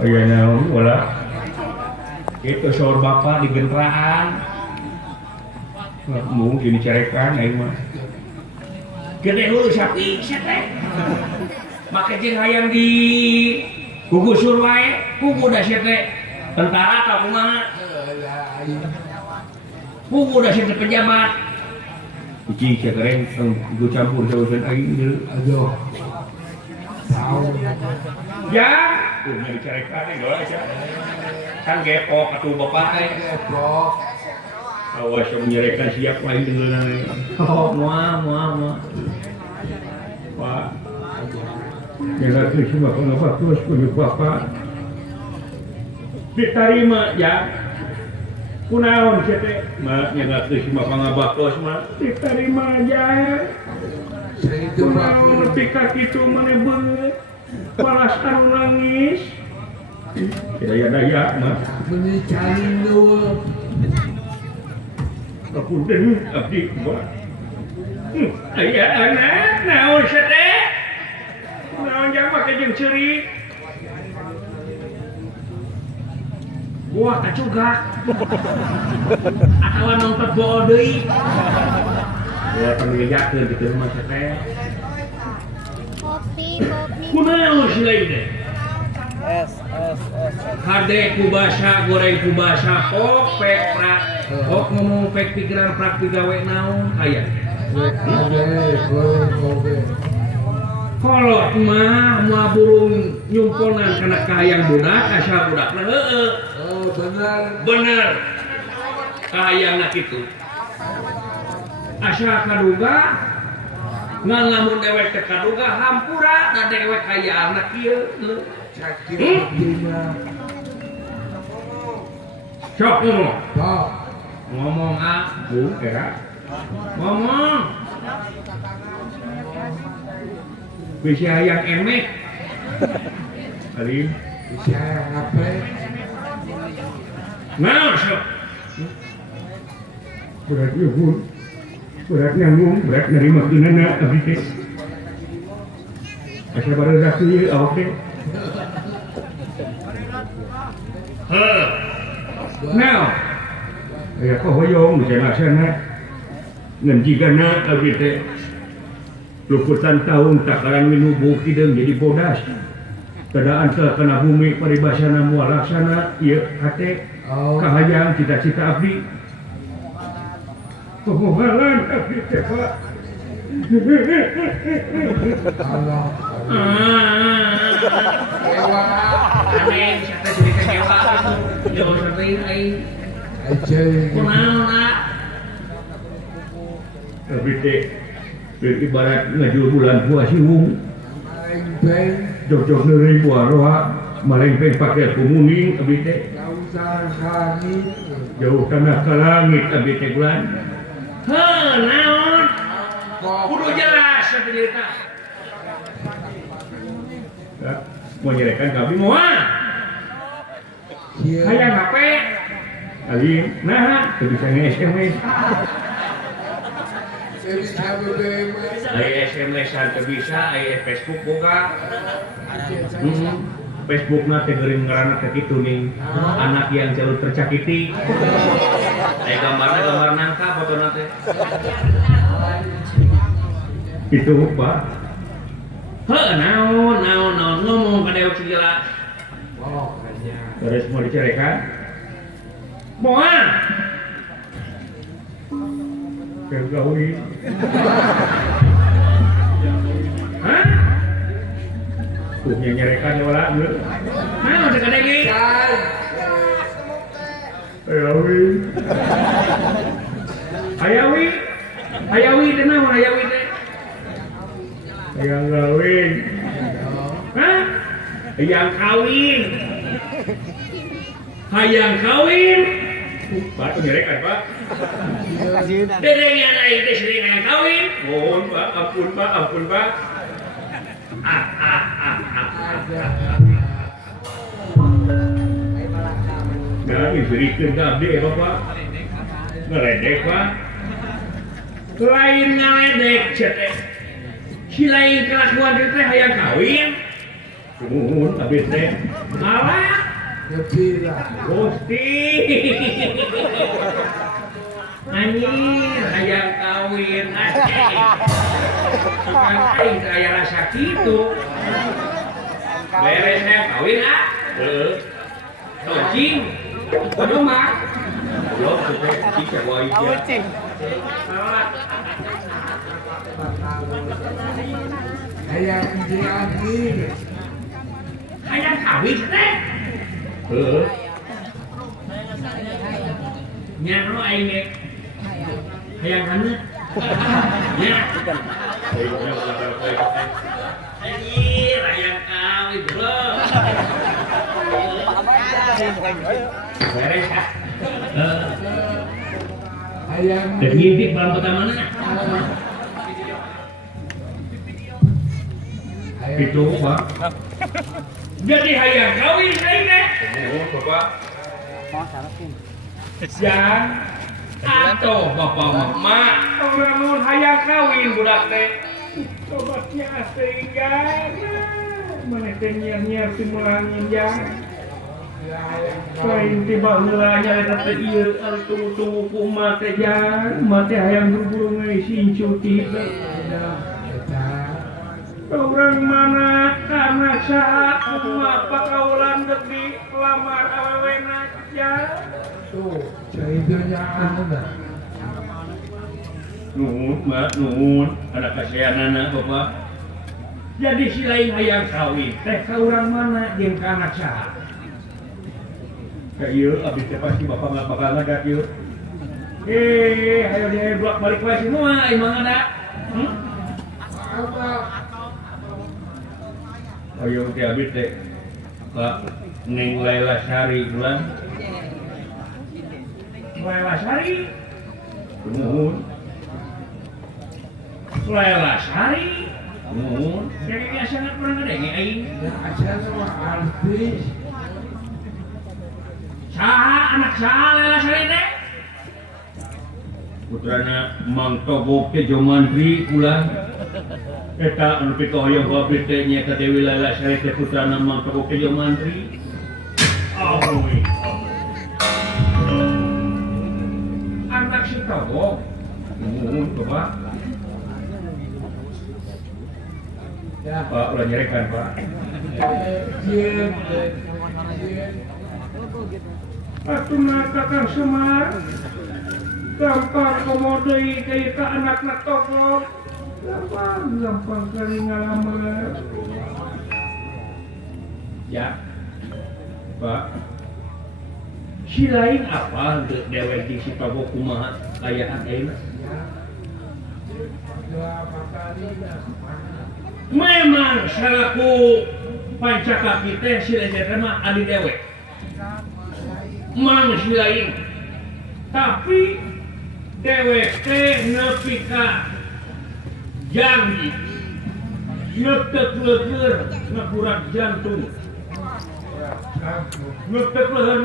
Oh iya naon wala. Itu sor bapak di gentraan. Mungkin dicerekan aing mah. Gede hulu sapi teh. Make jeung hayang di gugusur wae, kuku da sia teh tentara ka kumaha. Kuku da sia teh pejabat. Uci sia keren gue campur sausan aing deui. Aduh. Ya, udah dicarekan ya aja. Kan gepok atuh bapak teh. Gepok. Awas yang menyerekan siap lain dengan oh, muah. Pak. Jangan terima kenapa terus punya bapak. Diterima ya. Kunaon sih teh? Mak jangan terima pangabakos mah. Diterima aja. Kunaon pika kitu mana beungeut. Palas anu nangis. Daya mah. Beuni cari nu. Kapunten abdi buat. Aya anak naon sate? Naon jang make jeung ceurik. Wah kacugak. Akawan nonton bool deui. Ya panggejakeun di rumah sate. Kopi. Kunaon si lain teh? Es. Hade kubasa goreng kubasa kok pek prak. Kok ngomong pek pikiran praktik gawe naon aya. Kolot mah moal burung nyumponan kana kahayang budak asal budakna heueuh. Oh bener. Kahayangna kitu. Asal kaduga ngan lamun dewek teh kaduga hampura da dewek hayaangna kieu. Sok ngomong Bu era ngomong bisa yang emek kali bisa yang apa nah sok berat ya Bu berat nyambung berat nerima kinana abdi teh asa barudak ieu awak teh now ya kok hoyong bisa nasana ngan jigana abdi teh luputan tahun takaran minubu kideung jadi bodas keadaan kena bumi paribasana moal laksana ieu kate kahayang cita-cita abdi pemohalan abdi teh Pak aneh siapa jadi kecewa gitu jauh sering aing kunaon abdi teh ibarat ngajul bulan puasa wung jok-jok neuri buah roha malengpeng pakai kumuning abdi teh jauh tanah ka langit abdi teh bulan naon kudu jelas abdi cerita mau nyerekan ke abdi moal hayang hape alin nah teu bisa nge-SMS aya SMS-an teu bisa aya Facebook boga Facebook na teh geuring ngaranna teh kitu ning anak yang jalur tercakiti aya gambarna gambar nangka fotona teh itu Pak naon ngomong ka dewek jelas terus mau dicerekan moal gawe hah nyerekan wala geus naon teh kadenge hayawi teh naon hayawi teh hayang gawin hah hayang kawin Pak nyerekan Pak dedengnya aing teh sering hayang kawin mohon Pak ampun Pak nah diberikan ke abdi ya Bapak ngeledek Pak lain ngeledek si lain kelakuan itu hayang kawin Nuhun abdi teh. Malah Gusti. Anjir, hayang kawin anjing. Tukang aing aya rasa kitu. Beres hayang kawin ah. Heeh. Tocing. Kudu mah. Belum teh cing wae. Tocing. Hayang diagi. Hayang kawin teh. Heeh. Nya nu aing hayang haneup. Nya. Anjir, hayang kawin, Bro. Beres ah. Hayang ngintip balam pertamana. Itu, Pak. Jadi hayang kawin aing teh. Oh, Bapak. Jangan atau bapak mama orang hayang kawin budak teh sobatnya sehingga mana teh nyiar simulangin jangan lain tiba ngelanya eta teh ieu tunggu kumaha teh jangan mate hayang buru-buru ngeusin cuti teh orang mana anak saat kumaha pakaulan deui lamar awewena jangan tuh, cahitanya anda. Nuhun, ada kasihanana Bapak. Jadi si lain hayang kawin, teh ka urang mana jeung ka anak saha? Ka ieu abdi teh pasti Bapak nggak bakal ngadat ieu. Hayo dia balik wae semua imang ada. Ayo teh abdi teh ka Neng Laila Sari bulan. Laila Sari, nuhun. Laila Sari, nuhun. Kayaknya sangat pernah ngadenge aing. Acan mah artis. Saha anak saha Laila Sari teh? Putrana Mang Togok teh Jomantri ulah. Eta anu pitoh hoyong babit teh nya ka Dewi Laila Sari teh putrana Mang Togok teh Jomantri. Oh, anak si Togok, nuhun Bapak. Ya Pak, ulah nyerekan Pak. Atuna Kakang Semar, gampang komodoi kayak ka anak Togok, gampang kali ngalamar. Ya, Pak. Si lain apa untuk dewek di si Togok kumaha kayaan ayeuna? Memang salaku pancakaki teh si lain mah adi dewek. Mang si lain. Tapi dewek teh nepi ka janji. Neuteuk-leuteur ngakurat jantung. Neuteuk leueur